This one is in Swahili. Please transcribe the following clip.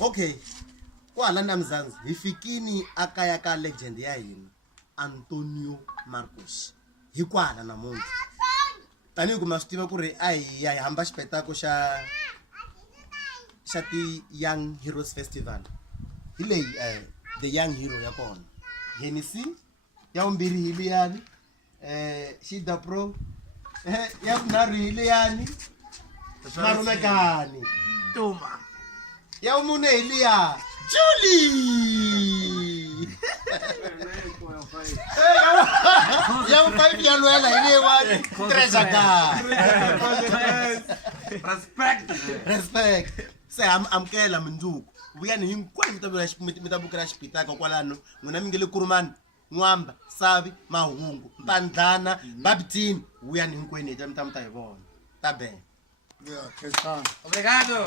Okay. Kwala na Mzanzi hi fikini akaya ka legend ya hina Antonio Marcos. Hi kwala namuntlha. Tanihi ku ma swi tiva ku ri a hi hamba xipetako xa ti Young Heroes Festival. Hi leyi the young hero ya kona. Hennessy ya umbiri hi liyani Shida Pro ya vunharhu hi liyani Marumekani Toma. ya umune hi liya Julie ya u5 ya lwela hi leyiwani Treasure Car. Respect se amkela mundzuku vuyani hinkwenu mi ta bukela xipitaka kwalano n'wina mi nge le Kurumani N'wamba Savi Mahungu Mpandlana Babitini vuyani hinkwenu hi ta mi ta hi vona ta be. Obrigado.